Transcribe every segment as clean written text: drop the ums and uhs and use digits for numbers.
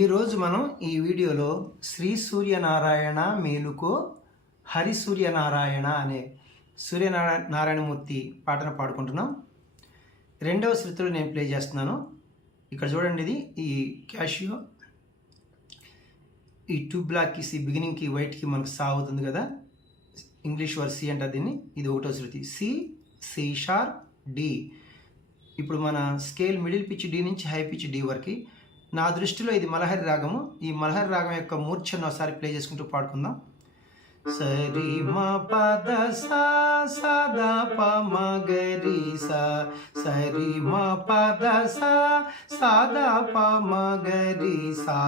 ఈరోజు మనం ఈ వీడియోలో శ్రీ సూర్యనారాయణ మేలుకో హరి సూర్యనారాయణ అనే సూర్యనారాయణమూర్తి పాటను పాడుకుంటున్నాం. రెండవ శృతిలో నేను ప్లే చేస్తున్నాను. ఇక్కడ చూడండి, ఇది ఈ క్యాషియో, ఈ టూ బ్లాక్ కీస్, ఈ బిగినింగ్కి వైట్కి మనకు సా అవుతుంది కదా, ఇంగ్లీష్ వర్డ్ సి అంటారు దీన్ని. ఇది ఒకటో శృతి సి, సి షార్ప్, డి. ఇప్పుడు మన స్కేల్ మిడిల్ పిచ్ డి నుంచి హై పిచ్ డి వరకు. నా దృష్టిలో ఇది మలహరి రాగము. ఈ మలహరి రాగం యొక్క మూర్ఛను ఒకసారి ప్లే చేసుకుంటూ పాడుకుందాం. సరి మ పద సా సదా ప మ గరి సా, సరి మ పద సా సదా ప మ గరి సా.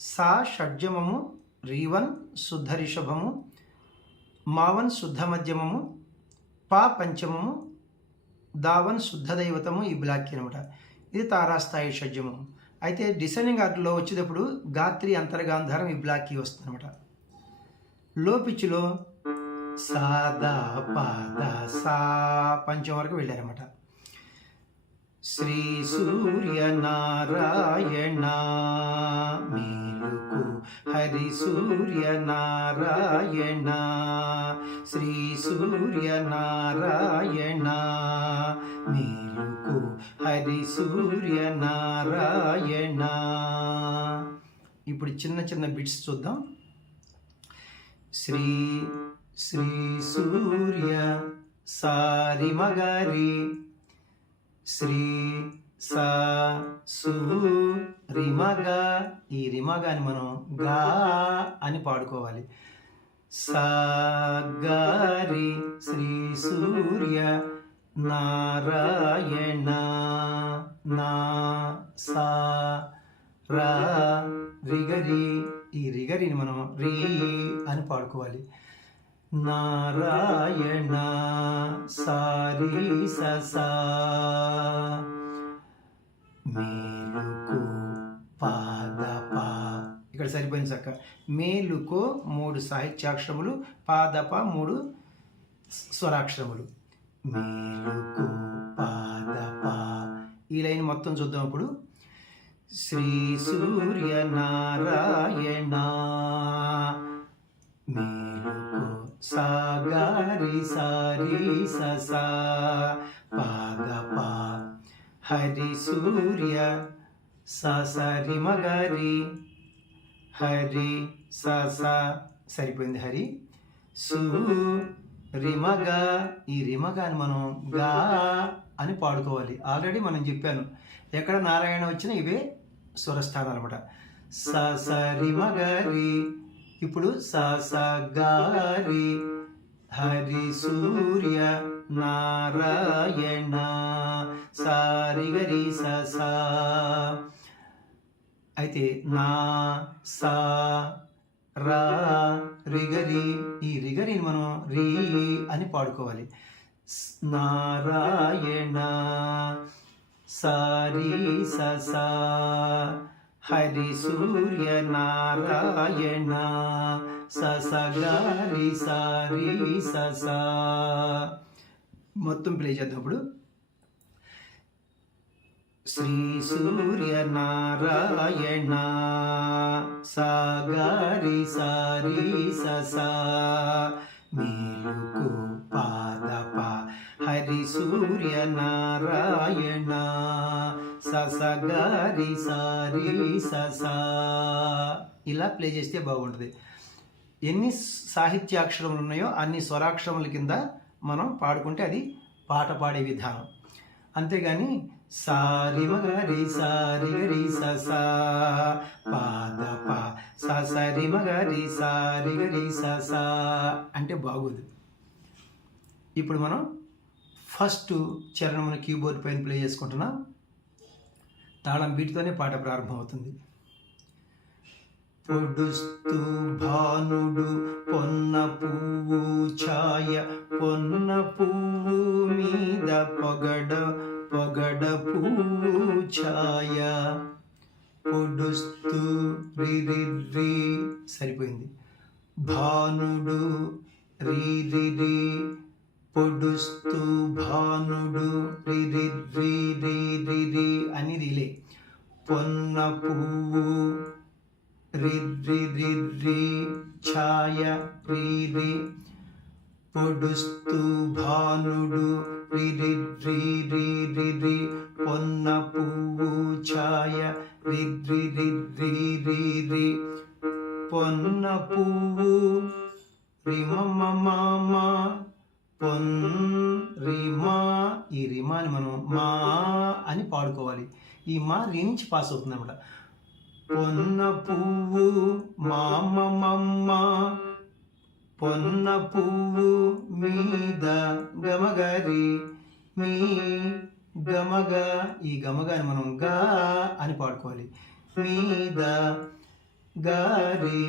సా షడ్జమము, రీవన్ శుద్ధ రిషభము, మావన్ శుద్ధ మధ్యమము, పా పంచమము, దావన్ శుద్ధ దైవతము, ఈ బ్లాక్ అనమాట. ఇది తారాస్థాయి షడ్జము. అయితే డిసెండింగ్ ఆర్డర్లో వచ్చేటప్పుడు గాత్రి అంతర్గాంధారం ఈ బ్లాక్కి వస్తుంది అనమాట. లో పిచ్లో సాదా పాద సా పంచం వరకు వెళ్ళారన్నమాట. శ్రీ సూర్య నారాయణ మేలుకు హరి సూర్య నారాయణ, శ్రీ సూర్య నారాయణ మేలుకు హరి సూర్య నారాయణ. ఇప్పుడు చిన్న చిన్న బిట్స్ చూద్దాం. శ్రీ శ్రీ సూర్య సారి మగరి, శ్రీ సా సు రిమగ, ఈ రిమగాని మనం గా అని పాడుకోవాలి. సా గారి శ్రీ సూర్య నారాయణ, నా సా రా రిగరి, ఈ రిగరిని మనం రీ అని పాడుకోవాలి. నారాయణ సారి ససా మేలుకో పాదప. ఇక్కడ సరిపోయింది చక్క. మేలుకో 3 సాహిత్యాక్షరములు, పాదప 3 స్వరాక్షరములు. మేలుకో పాదప. ఈ లైన్ మొత్తం చూద్దాం ఇప్పుడు. శ్రీ సూర్య నారాయణ మేలుకో సాగారి సారి ససా పాదప, హరి సూర్య సరి మగరి, హరి స సరిపోయింది హరి, సు రిమగ, ఈ రిమగ అని మనం గా అని పాడుకోవాలి. ఆల్రెడీ మనం చెప్పాను, ఎక్కడ నారాయణ వచ్చినా ఇవే స్వరస్థానం అనమాట. స రిమగరి. ఇప్పుడు స గారి, హరి సూర్య నారాయణ సారి గరి సా. అయితే నా సా రా రిగరి, ఈ రిగరిని మనం రీ అని పాడుకోవాలి. నారాయణ సారి సా, హరి సూర్య నారాయణ సగరి సారి సా. మొత్తం ప్లే చేద్దాం ఇప్పుడు. శ్రీ సూర్య నారాయణ సాగరి సారి సా మేలుకు పాదప, హరి సూర్య నారాయణ సగరి సారి సా. ఇలా ప్లే చేస్తే బాగుంటుంది. ఎన్ని సాహిత్యాక్షరములు ఉన్నాయో అన్ని స్వరాక్షరముల కింద మనం పాడుకుంటే అది పాట పాడే విధానం. అంతేగాని సారి మగరి సారి గరి సా పాదప సరి మగరి సారి గరి సా అంటే బాగోదు. ఇప్పుడు మనం ఫస్ట్ చరణమును కీబోర్డ్ పైన ప్లే చేసుకుంటున్నాం. తాళం బీట్తోనే పాట ప్రారంభమవుతుంది. పొడుస్తూ భానుడు పొన్న పువ్వు ఛాయ, పొన్న పువ్వు మీద పొగడ పొగడ పువ్వు ఛాయ. పొడుస్తూ రి రి రి సరిపోయింది. భానుడు రి రి రి, పొడుస్తూ భానుడు రి రి రి రి రి రి అని రిలే. పొన్న పువ్వు రి రి రి రి, ఛాయ రి రి, పొడుస్తూ భానుడు రి రి రి రి రి రి, పొన్న పువ్వు ఛాయ రి రి రి రి రి రి. పొన్న పువ్వు రిమ మమ పొన్ రిమా. ఈ రిమాని మనం మా అని పాడుకోవాలి. ఈ మా రి నుంచి పాస్ అవుతుంది అనమాట. పొన్న పువ్వు మామమ్మ, పొన్న పువ్వు మీద గమగరి మీ గమగ. ఈ గమగాని మనం గా అని పాడుకోవాలి. మీద గారి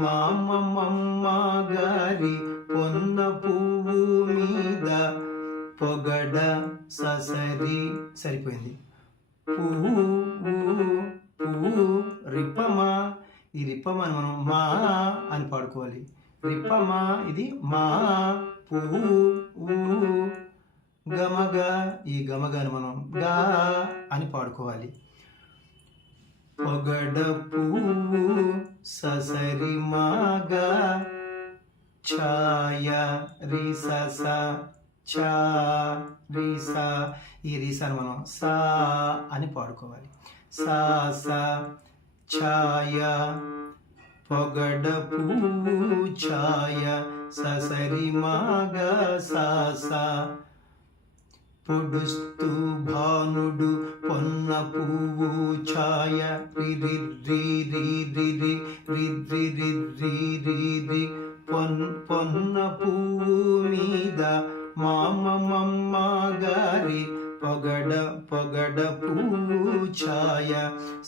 మామమ్మ గారి, పొన్న పువ్వు మీద పొగడ ససరి సరిపోయింది. పువ్వు పువ్వు రిప్పమా. ఈ రిప్పమాని మనం మా అని పాడుకోవాలి. రిప్పమా ఇది మా. పువ్వు గమగ. ఈ గమగాని మనం గా అని పాడుకోవాలి. పొగడ పువ్వు ససరి మాగా, ఛాయ రి సస ఛా రి సా. ఈ రీసాని మనం సా అని పాడుకోవాలి. సా సా ఛాయ, పొగడ పువ్వు ఛాయ ససరి మాగ సా సా. పొడుస్తూ భానుడు పొన్న పువ్వు ఛాయ రి రి రి రి రి రి రి రి రి రి రి రి. పొన్న పువ్వు మీద మామమ్మ గారి, పొగడ పొగడ పువ్వు ఛాయ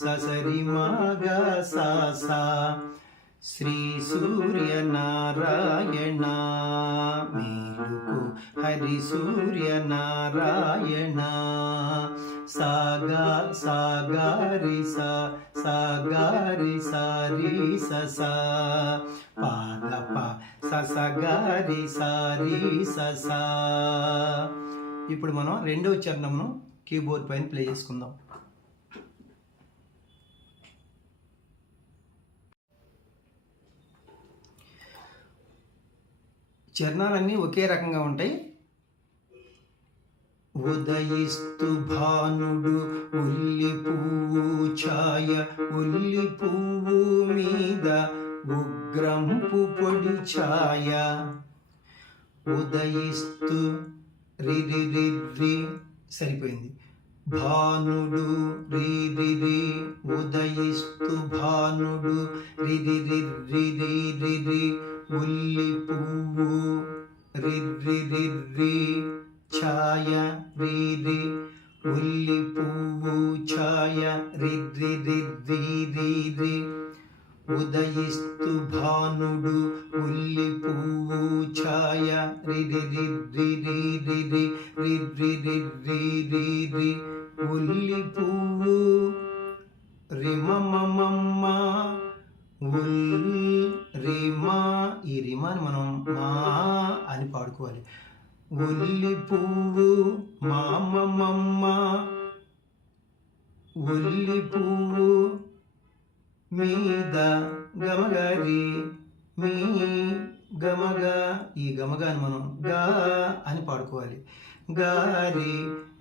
ససరి మాగ సా సా. శ్రీ సూర్యనారాయణ మేలుకు హరి సూర్యనారాయణ. సాగా సాగారి సా సాగారి సారి ససా. పాదప ససగారి సారి ససా. ఇప్పుడు మనం రెండవ చరణమును కీబోర్డ్ పైన ప్లే చేసుకుందాం. చరణాలన్నీ ఒకే రకంగా ఉంటాయి. ఉదయిస్తు భానుడు ఉల్లి పువ్వు ఛాయ, ఉల్లి పువ్వు మీద ఉగ్రంపు పొడి ఛాయ. ఉదయిస్తు రి రి రి రి సరిపోయింది. భానుడు రి రి రి, ఉదయిస్తు భానుడు రి రి రి రి రి రి రి. ఉల్లి పువ్వు రి రి రి రి, ఛాయ రి రి. ఉల్లి పువ్వు ఛాయ రి రి రి రి రి రి. ఉదయిస్తు భానుడు ఉల్లి పువ్వు ఛాయ రి రి రి రి రి రి రి రి రి రి రి రి రి. ఉల్లి పువ్వు రిమమమ్మ ఉల్ రిమా. ఈ రిమాని మనం మా అని పాడుకోవాలి. ఉల్లి పువ్వు మామమ్మ, ఉల్లి పువ్వు మీద గమగరి మీ గమగ. ఈ గమగాని మనం గా అని పాడుకోవాలి. గారి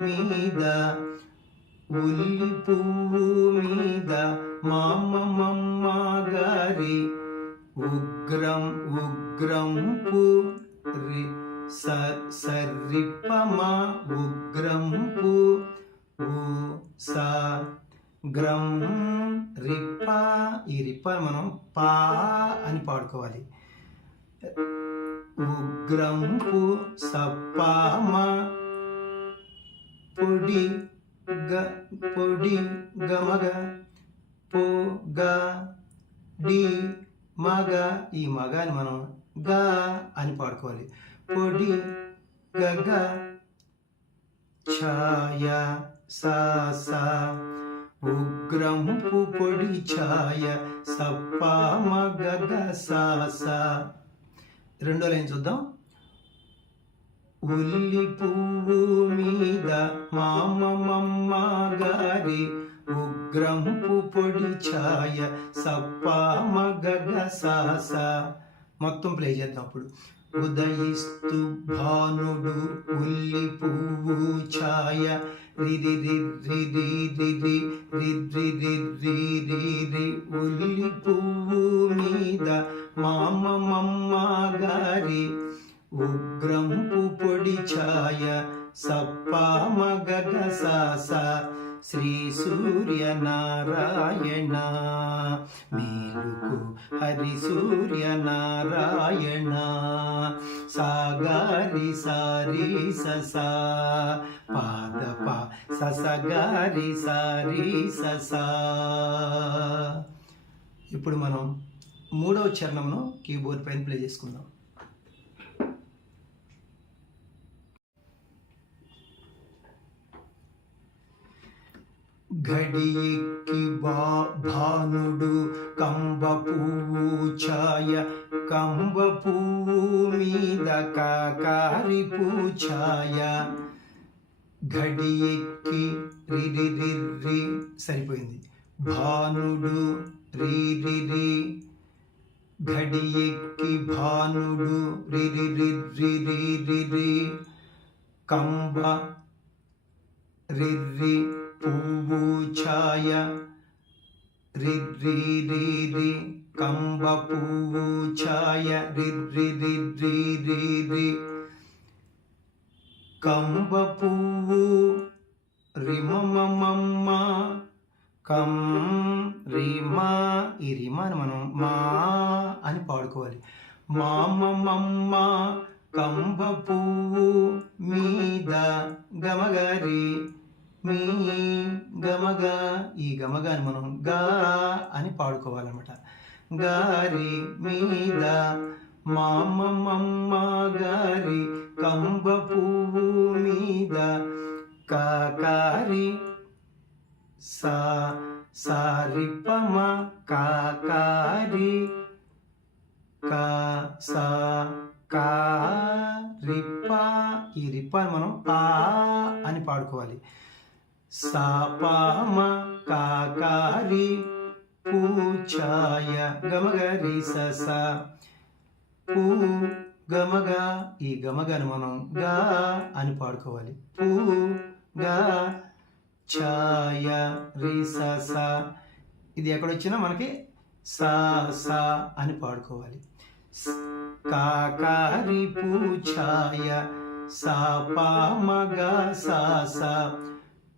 మీద ఉల్లి పువ్వు మీద మామమ్మ గారి. ఉగ్రం ఉగ్రంపు రి సరిపమ ఉగ్రంపు ఉ సా గ్రం రిప్ప. ఈ రిప్ప మనం పా అని పాడుకోవాలి. ఉగ్రంపు సప్పామ పొడి పొడి గమగ పో గ డి మగ. ఈ మగాని మనం గా అని పాడుకోవాలి. పొడి గగ ఛాయ సా సా ఉగ్రము పొడి ఛాయ సప్పా మగ సా సా. రెండో లైన్ చూద్దాం. ఉల్లి పువ్వు మీద మామమ్మ గారి ఉగ్రము పొడి ఛాయ సప్పా మగ సా సా. మొత్తం ప్లే చేద్దాం. అప్పుడు ఉదయిస్తూ భానుడు ఉల్లి పువ్వు ఛాయ రిరి రిరి రిరి రిరి రిరి రిరి ఉల్లి పువ్వు మీద మామమ్మ గారి ఉగ్రము పొడి ఛాయ సప్పా మగ సా సా. శ్రీ సూర్యనారాయణ మేలుకు హరి సూర్యనారాయణ సాగారి సారి ససా పాదప ససగారి సారి ససా. ఇప్పుడు మనం మూడవ చరణంను కీబోర్డ్ పైన ప్లే చేసుకుందాం. గడి ఎక్కి భానుడు కంబ పువ్వు ఛాయ కంబ పువ్వు మీద కాకారి పూఛాయ. గడి ఎక్కి రిరి రిరి సరిపోయింది. భానుడు రిరి రి గడి ఎక్కి భానుడు రిరి రిరి రిరి కంబ రిరి పువ్వు ఛాయ రిరి రిరి కంబ పువ్వు ఛాయ రిరి రిరి రిరి కంబ పువ్వు రిమమమ్మ కం రిమా. ఈ రిమాని మనం మా అని పాడుకోవాలి. మామమ్మ కంబ పువ్వు మీద గమగరి మీ గమగ. ఈ గమగాని మనం గా అని పాడుకోవాలన్నమాట. గారి మీద మామమ్మ గారి కంబ పువ్వు మీద కాకారి సా సారి పమ కాకారి కా సా కా రిప్ప. ఈ రిప్పని మనం ఆ అని పాడుకోవాలి. సాపామ కాకారి పూఛాయ గమగరి ససా పూ గమగ. ఈ గమగను మనం గా అని పాడుకోవాలి. పూ గా ఛాయ రి ససా. ఇది ఎక్కడొచ్చినా మనకి సా సా అని పాడుకోవాలి. కాకారి పూఛాయ సాపామగ సా సా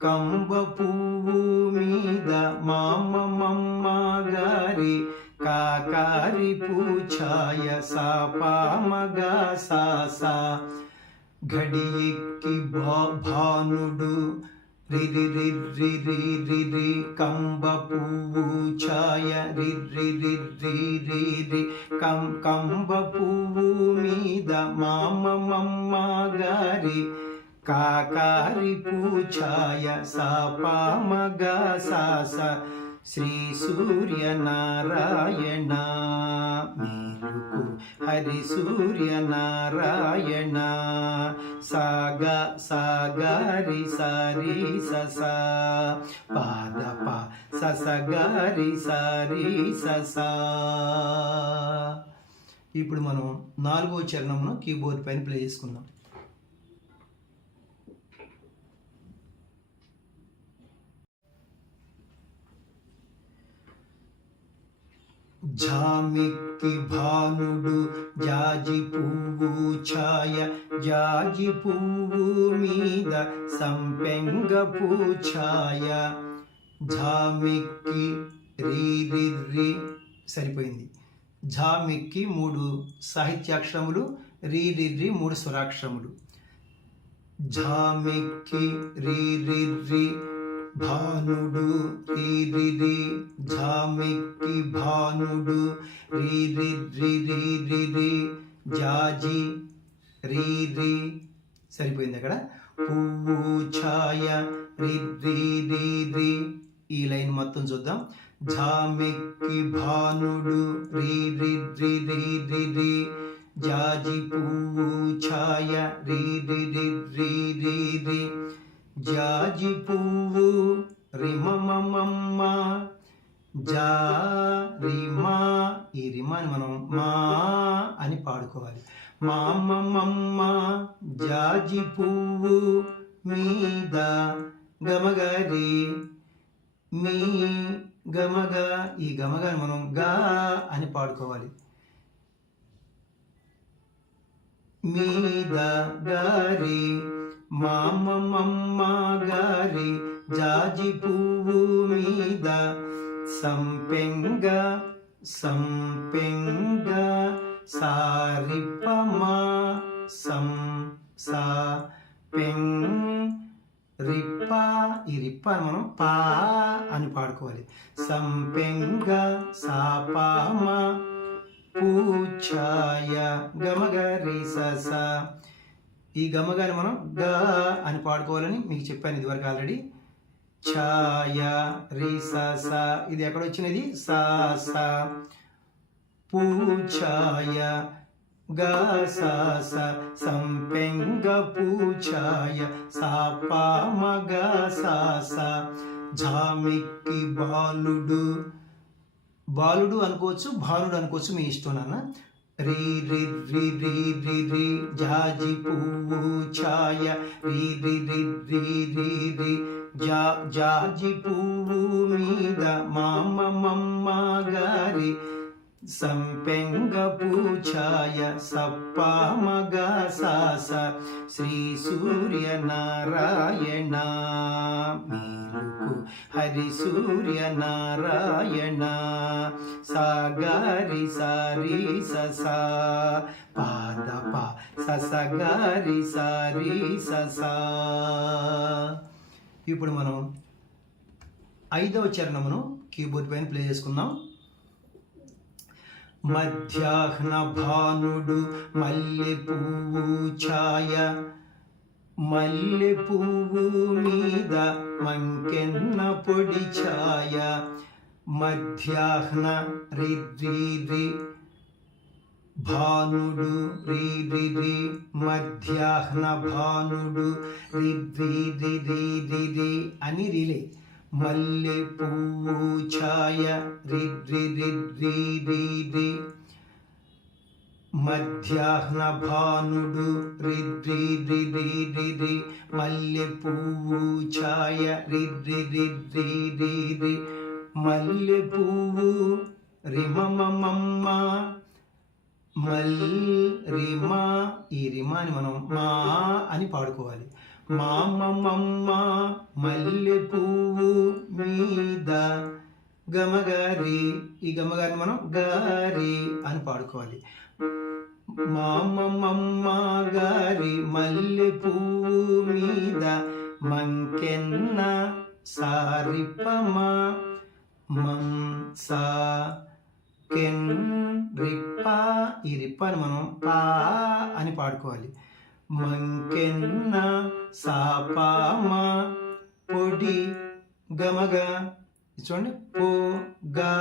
కంబ పువ్వు మీద మామమ్మ గారి కాకారి పూఛాయ సాపామగ సా సా. గడి ఎక్కి భానుడు రిరి రిరి రిరి కంబ పువ్వు ఛాయ రిరి రిరి రిరి కంబ పువ్వు మీద మామమ్మ గారి కాకారి పూఛాయ సాపామగ సా సా. శ్రీ సూర్యనారాయణ మేలుకు హరి సూర్యనారాయణ సాగా సాగారి సారి ససా పాదప ససగారి సారి ససా. ఇప్పుడు మనం 4వ చరణంను కీబోర్డ్ పైన ప్లే చేసుకుందాం. జామిక్కి భానుడు జాజి పువ్వు ఛాయ జాజి పువ్వు మీద సంపెంగ పూఛాయ. జామిక్కి రి రి రి సరిపోయింది. జామిక్కి 3 సాహిత్యాక్షరములు, రి రి రి 3 స్వరాక్షరములు. ఝామెక్కి రీ రి రి భానుడు రీ రి రి ఝామెక్కి భానుడు రీ రి రి రి రి రి జాజి రీ రి సరిపోయింది అక్కడ. పువ్వు ఛాయ రి రి రి రి. ఈ లైన్ మొత్తం చూద్దాం. ఝామెక్కి భానుడు రీ రి రి రి రి రి జాజి పువ్వు ఛాయ రీ రి రి రి రి రి జాజి పువ్వు రిమమమ్మ జా రిమా. ఈ రిమాని మనం మా అని పాడుకోవాలి. మామమ్మ జాజి పువ్వు మీద గమగరి మీ గమగ. ఈ గమగాని మనం గా అని పాడుకోవాలి. మీద గారి మామమ్మ గారి జాజి పువ్వు మీద సంపెంగ సంపెంగ సారిపమా సం సా పెంగ్ రిప్ప. ఈ రిప్ప మనం పా అని పాడుకోవాలి. సంపెంగ సాపామ పూఛాయ గమగరి సస. ఈ గమగాని మనం గా అని పాడుకోవాలని మీకు చెప్పాను ఇదివరకు ఆల్రెడీ. ఛాయ రి స. ఇది ఎక్కడ వచ్చినది? సా సా. పూఛాయ గా సా స సంపెంగ పూఛాయ సాపామ గా సా స. ఝామెక్కి బాలుడు. బాలుడు అనుకోవచ్చు, బాలుడు అనుకోవచ్చు, మీ ఇష్టం నాన్న. రీ రి రి రి రి రి జాజి పువ్వు ఛాయ రీ రి రి రి రి రి జాజి పువ్వు మీద మామమ్మ గారి సంపెంగ పూఛాయ సప్పామగ సాస. శ్రీ సూర్య నారాయణ మేలుకు హరి సూర్య నారాయణ సాగరి సారి సస పాద ప సస గారి సారి సస. ఇప్పుడు మనం 5వ చరణమును కీబోర్డ్ పైన ప్లే చేసుకుందాం. మధ్యాహ్న భానుడు మల్లె పువ్వు ఛాయ మల్లె పువ్వు మీద మంకెన్న పొడి ఛాయ. మధ్యాహ్న రి రి రి భానుడు రి రి రి మధ్యాహ్న భానుడు రి రి రి రి రి రి అని రిలే. మల్లె పువ్వు ఛాయ రి రి రి రి రి రి మధ్యాహ్న భానుడు రి రి రి రి రి రి మల్లె పువ్వు ఛాయ రి రి రి రి రి రి మల్లె పువ్వు రిమమమ్మ మల్ రిమా. ఈ రిమాని మనం మా అని పాడుకోవాలి. మామమ్మ మల్లె పువ్వు మీద గమగారి. ఈ గమగారి మనం గారి అని పాడుకోవాలి. మామమ్మ గారి మల్లె పువ్వు మీద మంకెన్న సారిపమ మం సా కెన్ రిప్ప. ఈ రిప్పని మనం పా అని పాడుకోవాలి. మంకెన్న సాపామ పొడి గమగ. చూడండి పో గా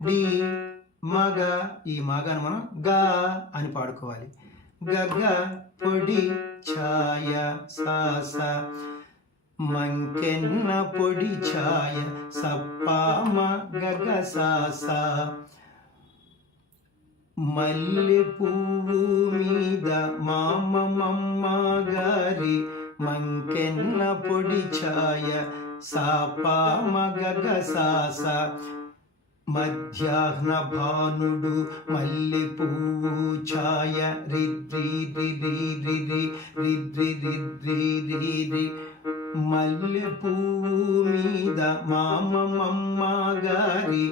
డి మగ. ఈ మగను మనం గా అని పాడుకోవాలి. గగ పొడి ఛాయ సాస మంకెన్న పొడి ఛాయ సప్పామ గగ సాస. మల్లె పువ్వు మీద మామమ్మ గారి మంకెన్న పొడి ఛాయ సాపామ గగ సాస. మధ్యాహ్న భానుడు మల్లె పువ్వు ఛాయ రి రి రి రి రి రి రి రి రి రి రి మల్లె పువ్వు మీద మామమ్మ గారి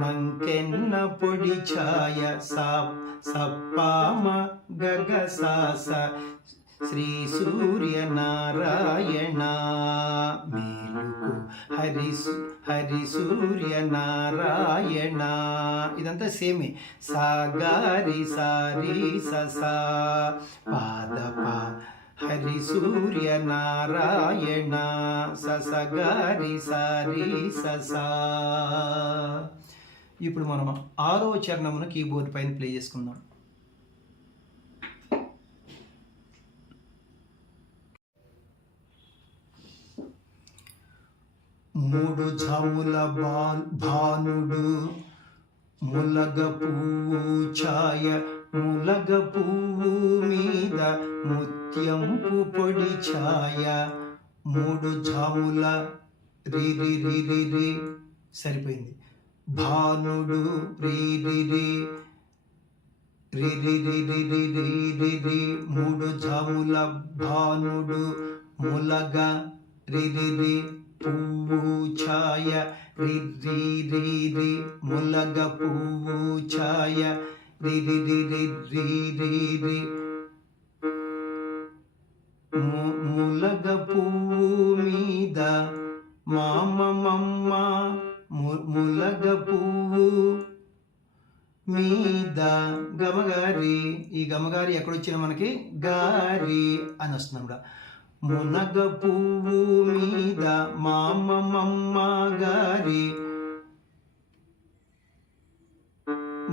మంకెన్న పొడి ఛాయ సప్పామ గగ సాస. శ్రీ సూర్యనారాయణ మేలుకు హరి సూర్యనారాయణ. ఇదంతా సేమే. సాగారి సారీ ససా పాదప హరి సూర్యనారాయణ ససగారి సారీ ససా. ఇప్పుడు మనం 6వ చరణమును కీబోర్డ్ పైన ప్లే చేసుకుందాం. మూడు జాముల భానుడు ములగ పువ్వు ఛాయ ములగ పువ్వు మీద ముత్యంపు పొడి ఛాయ. మూడు జాముల రి రి రి రి రి సరిపోయింది. భానుడు రి రి రి రి రి రి రి రి రి రి రి. మూడు జాముల భానుడు ములగ రి రి రి పువ్వు ఛాయ రి రి రి రి ములగ పువ్వు ఛాయ రి రి రి రి రి రి రి. ములగ పువ్వు మీద మామమ్మ ములగ పువ్వు మీద గమగారి. ఈ గమగారి ఎక్కడొచ్చిన మనకి గారి అని వస్తున్నాం కూడా. మునగ పువ్వు మీద మామమ్మ గారి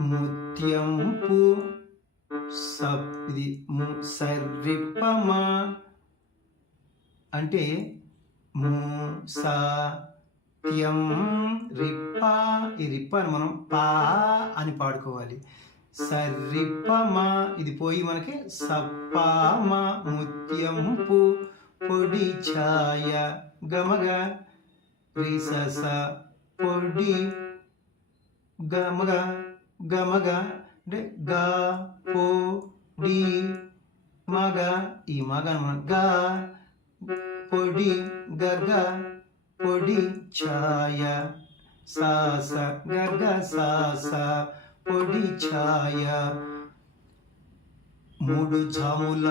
ముత్యంపు ఇది సర్రిప్పమా అంటే సత్యం రిప్ప. ఈ రిప్పని మనం పా అని పాడుకోవాలి. సర్రిప్పమా ఇది పోయి మనకి సప్పామ ముత్యంపు పొడి ఛాయ గమగ రిసస పొడి గమగ గమగ అంటే గా పో డి మగ. ఈ మగ గా పొడి గగ పొడి ఛాయ సాస గగ సాస పొడి ఛాయ. మూడు జాముల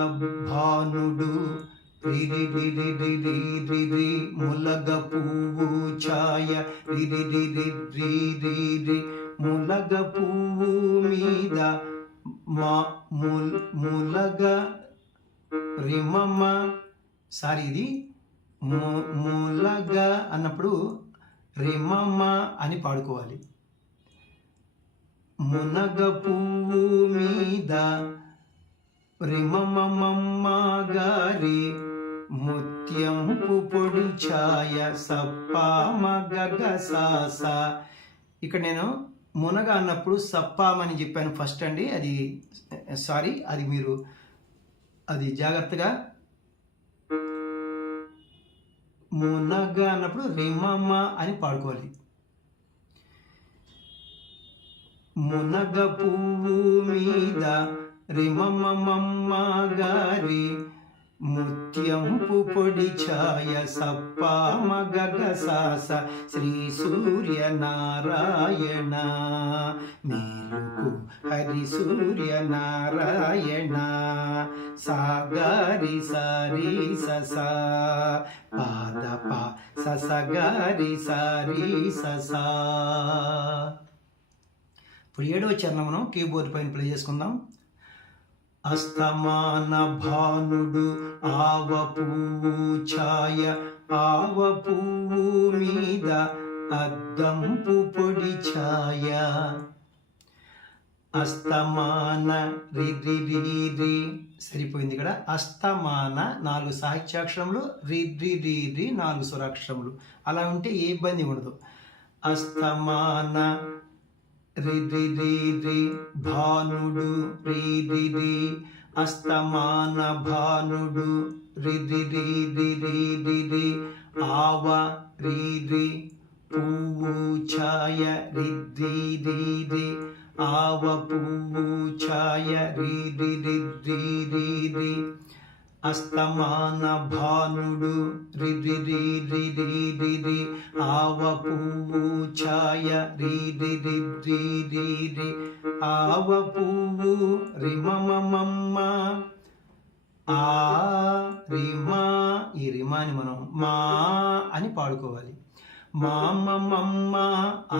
భానుడు రి రి రి రి రి రి రి రి ములగ పువ్వు ఛాయ రి రి రి రి రి రి రి. ములగ పువ్వు మీద ములగ రిమమ్మ. సారీ ఇది ములగ అన్నప్పుడు రిమమ్మ అని పాడుకోవాలి. మునగ పువ్వు మీద రిమమ్మ గారి ముత్యంపు పొడి ఛాయ సప్పామ గగ సాస. ఇక్కడ నేను మునగ అన్నప్పుడు సప్పామని చెప్పాను ఫస్ట్ అండి. అది సారీ, అది మీరు అది జాగ్రత్తగా. మునగ అన్నప్పుడు రిమమ్మ అని పాడుకోవాలి. మునగ పువ్వు మీద రిమమ్మ గారి ముత్యంపు పొడి ఛాయ సప్పామ గగ సాస శ్రీ సూర్యనారాయణ మేలుకు హరి సూర్యనారాయణ సాగారి సారీ ససా పాదప ససగారి సారీ ససా. ఇప్పుడు 7వ చరణమును కీబోర్డ్ పైన ప్లే చేసుకుందాం. అస్తమాన భానుడు ఆవ పువ్వు ఛాయ ఆవ పువ్వు మీద అద్దంపు పొడి ఛాయ. అస్తమాన రి రి రి రి సరిపోయింది. ఇక్కడ అస్తమాన 4 సాహిత్యాక్షరములు, రి రి రి రి 4 స్వరాక్షరములు. అలా ఉంటే ఏ ఇబ్బంది ఉండదు. అస్తమాన రి రి రి రి భానుడు రి రి రి అస్తమాన భానుడు రి రి రి రి రి రి రి ఆవ రి రి పువ్వు ఛాయ రి రి రి రి ఆవ పువ్వు ఛాయ రి రి రి రి రి రి అస్తమాన భానుడు రి రి రి రి రి రి రి ఆవ పువ్వు ఛాయ రి రి రి రి రి రి ఆవ పువ్వు రిమమమ్మ ఆ రిమా, ఈ రిమాని మనం మా అని పాడుకోవాలి. మామమ్మ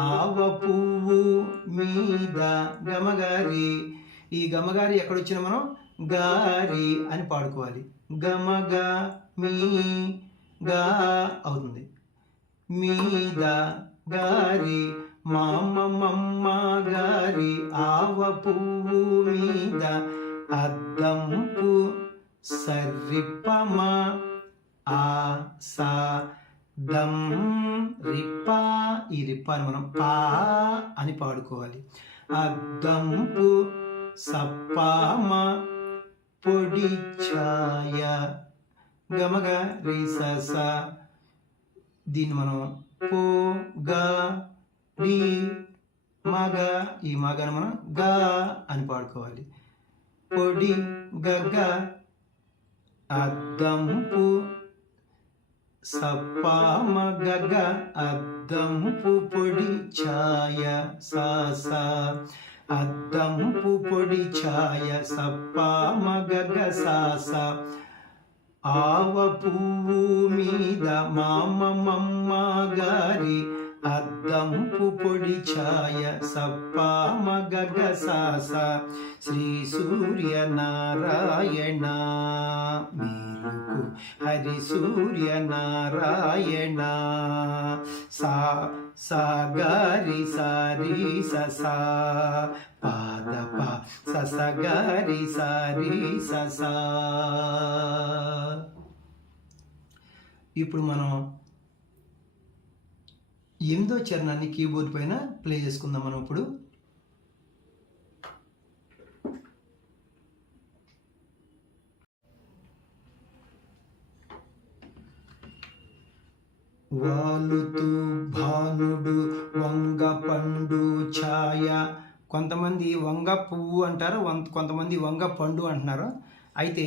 ఆవ పువ్వు మీద గమగారి, ఈ గమగారి ఎక్కడొచ్చినా మనం గారి అని పాడుకోవాలి. గమగా మీ గా అవుతుంది. మీద గారి మామమ్మ గారి ఆవ పువ్వు మీద అద్దంపు సర్రిప్పమ ఆ సా దం రిప్పా, ఈ రిప్పాని మనం పా అని పాడుకోవాలి. అద్దంపు సప్పామ పొడి ఛాయ గమగ రిసస, దీన్ని మనం పో గా డి మగ, ఈ మగను మనం గా అని పాడుకోవాలి. పొడి గగ అద్దంపు సప్పామ గగ అద్దంపు పొడి ఛాయ సాస, అద్దంపు పొడి ఛాయ సప్పామ గగ సాస. ఆవ పువ్వు మీద మామమ్మ గారి అద్దంపు పొడి ఛాయ సప్పామ గగ సాస. శ్రీ సూర్య నారాయణ మేలుకు హరి సూర్య నారాయణ సా సాగరి సారి ససా పాదప ససగరి సారి ససా. ఇప్పుడు మనం 8వ చరణాన్ని కీబోర్డ్ పైన ప్లే చేసుకుందాం. మనం ఇప్పుడు వాలుతూ భానుడు వంగ పండు ఛాయ, కొంతమంది వంగ పువ్వు అంటారు, కొంతమంది వంగ పండు అంటున్నారు. అయితే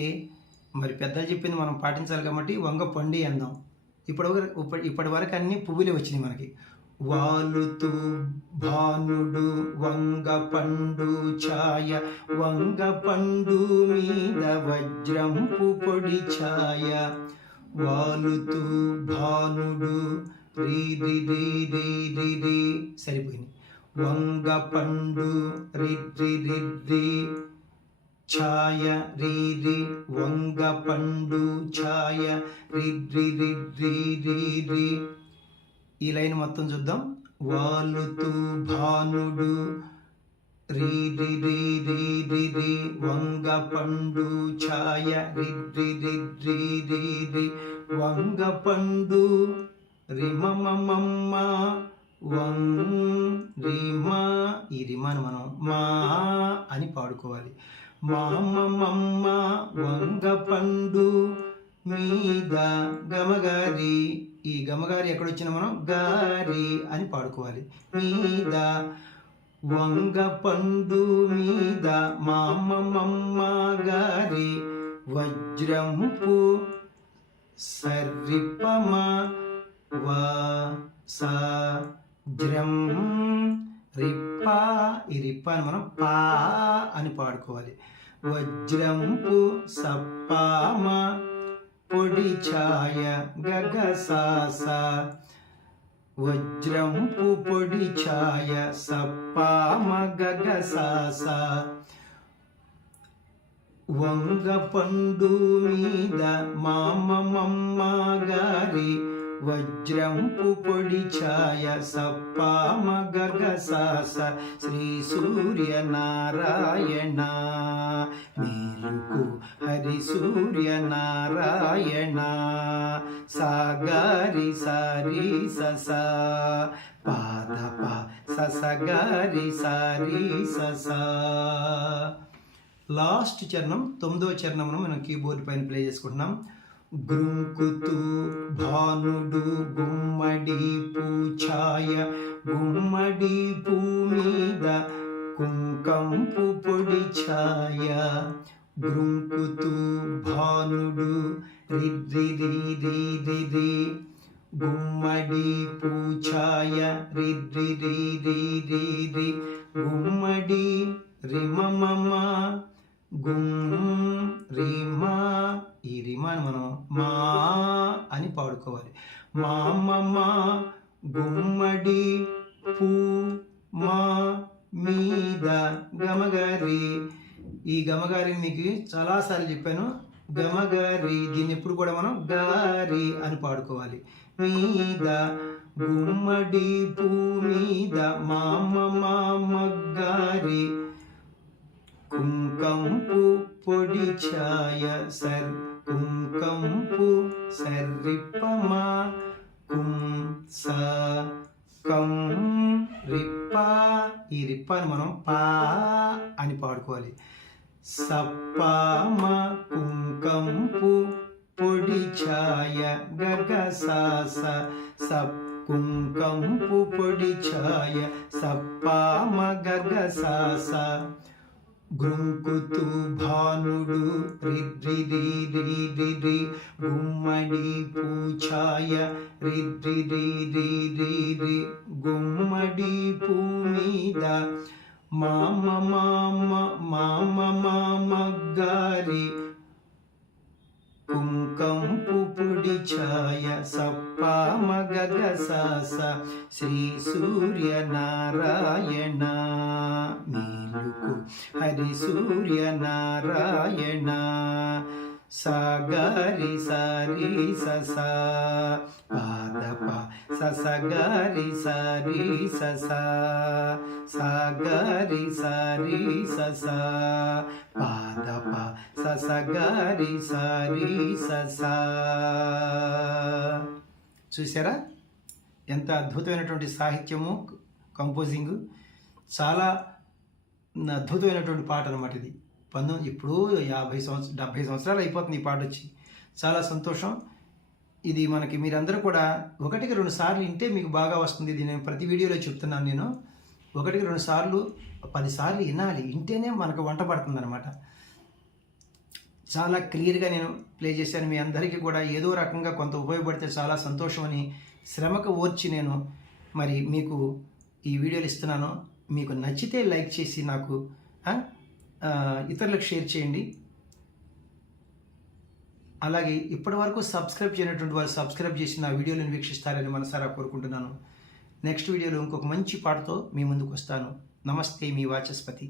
మరి పెద్దలు చెప్పింది మనం పాటించాలి కాబట్టి వంగ పండు అందాం. ఇప్పటి వరకు అన్ని పువ్వులే వచ్చినాయి మనకి. వాలుతూ భానుడు వంగ పండు ఛాయ, వంగ పండు మీద వజ్రంపు పొడి ఛాయ. వాలుతూ భానుడు రీ రి రి రి రి రి సరిపోయింది. వంగ పండు రి రి రి రి ఛాయ రి రి వంగ పండు ఛాయ రి రి రి రి రి రి. ఈ లైన్ మొత్తం చూద్దాం. వాలుతూ భానుడు రి రి రి రి రి రి వంగ పండు ఛాయ రి రి రి రి రి రి వంగ పండు రిమమమ్మ వం రిమా, ఈ రిమాను మనం మా అని పాడుకోవాలి. మామమ్మ వంగ పండు మీద గమగారి, ఈ గమగారి ఎక్కడొచ్చినా మనం గారి అని పాడుకోవాలి. మీద వంగ పండు మీద మామమ్మ గారి వజ్రంపు సర్రిప్పమ వా సా జ్రం రిప్పా, ఈ రిప్పాని మనం పా అని పాడుకోవాలి. వజ్రంపు సప్పామ పొడి ఛాయ గగ సాస, వజ్రంపు పొడి ఛాయ సప్పామ గగ సాస. వంగ పండు మీద మామమ్మ గారి వజ్రంపు పొడి ఛాయ సప్పామ గగ సాస. శ్రీ సూర్య నారాయణ మేలుకు హరి సూర్య నారాయణ సాగరి సారి సస పాదప ససగరి సారి సస. లాస్ట్ చరణం 9వ చరణమును మనం కీబోర్డ్ పైన ప్లే చేసుకుంటున్నాం. గృంకుతూ భానుడు గుమ్మడి పూఛాయ, గుమ్మడి పూ మీద కుంకంపు పొడి ఛాయ. గృంకుతూ భానుడు రి రి రి రి రి రి గుమ్మడి పూఛాయ రి రి రి రి రి రి గుమ్మడి రిమమమ గుమ్ రీమా, ఈ రీమాని మనం మా అని పాడుకోవాలి. మా గుమ్మడి పూ మా మీద గమగారి. ఈ గమగారి మీకు చాలాసార్లు చెప్పాను. గమగారి, దీన్ని ఎప్పుడు కూడా మనం గారి అని పాడుకోవాలి. మీద గుమ్మడి పూ మీద మామ గారి. కుంకంపు పొడి ఛాయ సర్ కుంకంపు సర్రిప్పమా కుం స కం రిప్ప. ఈ రిప్పాని మనం పా అని పాడుకోవాలి. సప్పామ కుంకంపు పొడి ఛాయ గగ సాస సప్ కుంకంపు పొడి ఛాయ సప్పామ గగ సాస. గ్రుంకుతు భానుడు రిద్రి రి రి రి రి గుమ్మడి పూఛాయ రిద్రి రి రి రి రి గుమ్మడి పూ మీద మామ గారి. కుంకంపు పొడి ఛాయ సప్పామ గగ సాస. శ్రీ సూర్యనారాయణ మేలుకు హరి సూర్యనారాయణ. సాగరి సారి సస పాదప ససగరి సారి సస సాగరి సారి సస పాదప ససగరి సారి సస. చూసారా ఎంత అద్భుతమైనటువంటి సాహిత్యము, కంపోజింగ్. చాలా అద్భుతమైనటువంటి పాట అనమాట ఇది. ఇప్పుడు 70 సంవత్సరాలు అయిపోతుంది ఈ పాట వచ్చి. చాలా సంతోషం. ఇది మనకి మీరందరూ కూడా 1-2 సార్లు వింటే మీకు బాగా వస్తుంది. ఇది నేను ప్రతి వీడియోలో చెప్తున్నాను. నేను 1-2 సార్లు 10 సార్లు వినాలి, వింటేనే మనకు వంట పడుతుంది అనమాట. చాలా క్లియర్గా నేను ప్లే చేశాను. మీ అందరికీ కూడా ఏదో రకంగా కొంత ఉపయోగపడితే చాలా సంతోషం అని శ్రమకు ఓర్చి నేను మరి మీకు ఈ వీడియోలు ఇస్తున్నాను. మీకు నచ్చితే లైక్ చేసి నాకు ఇతరులకు షేర్ చేయండి. అలాగే ఇప్పటి వరకు సబ్స్క్రైబ్ చేయనటువంటి వారు సబ్స్క్రైబ్ చేసి నా వీడియోలను వీక్షిస్తారని మనసారా కోరుకుంటున్నాను. నెక్స్ట్ వీడియోలో ఇంకొక మంచి పాటతో మీ ముందుకు వస్తాను. నమస్తే, మీ వాచస్పతి.